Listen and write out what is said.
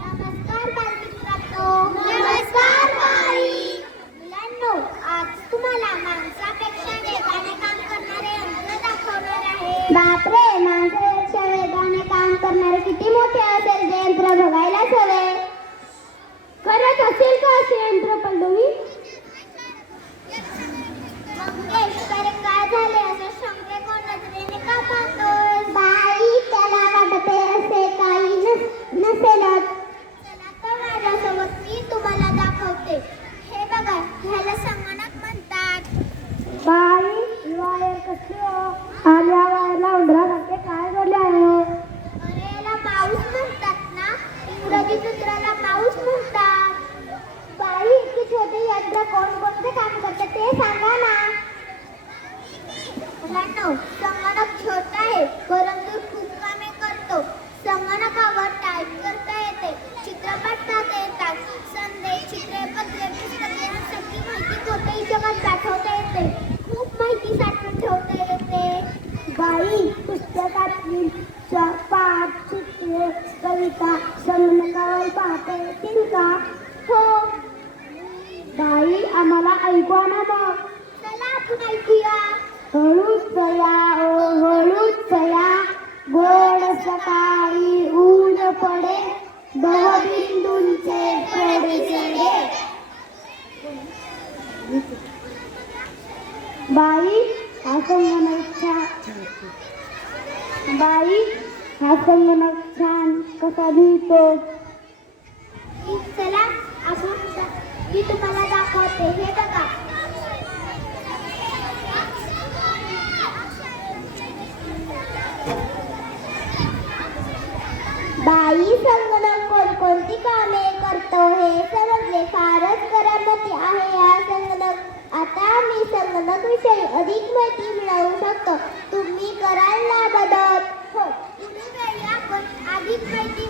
नमस्कार बालमित्रांनो. नमस्कार बाई. मुलांनो, आज तुम्हाला माणसापेक्षा वेगाने काम करणारे यंत्र दाखवणार आहे. बापरे, माणसापेक्षा वेगाने काम करणारे किती मोठे असेल ते यंत्र, बघायलाच हवे. खरंच असेल का असे यंत्र पल्लवी? मंगेश, तर काय झाले? असं शंकेकोर नजरेने का पाहतोस? बाई, त्याला वाटते असे काही नसेलच. चला तर माझ्यासोबत, मी तुम्हाला दाखवते. हे बघा, ह्याला संगणक म्हणतात. बाई, वायर कसली हो? आल्या वायरला उंदरासारखे काय झाले आहे? अरे, याला माऊस म्हणतात ना. इंग्रजी सूत्राला माऊस म्हणतात. बाई, इतकी छोटी यंत्र कोणते काम करते ते सांगा ना. मुलांनो, संगणक छोटा आहे परंतु खूप कामे करतो. संगणकावर टाईप करता येते, चित्रपट टाकता येतात, संदेश, चित्रे, पत्रे, पुस्तके यांसारखी माहिती कोणत्याही जगात पाठवता येते. खूप माहिती साठवून ठेवता येते. बाई, पुस्तकातील पाठ, चित्रे, कविता संगणकावर पाहता येतील का? हो. बाई, आम्हाला ऐकवा ना मग. चला आपण ऐकूया. हळूच या, ओ हळूच या, गोड सकाळी ऊन पडे, दवबिंदूंचे थोडे चढे. बाई, हा संगणक छान कसा लिहितो? चला मी तुम्हाला दाखवते. हे बघा. बाई, संगणक कोणकोणती कामे करतो हे समजले. फारच करामती आहे या संगणक. आता मी संगणक विषयी अधिक माहिती मिळवू शकतो. तुम्ही कराल ना मदत? हो, पुढील वेळी आपण अधिक माहिती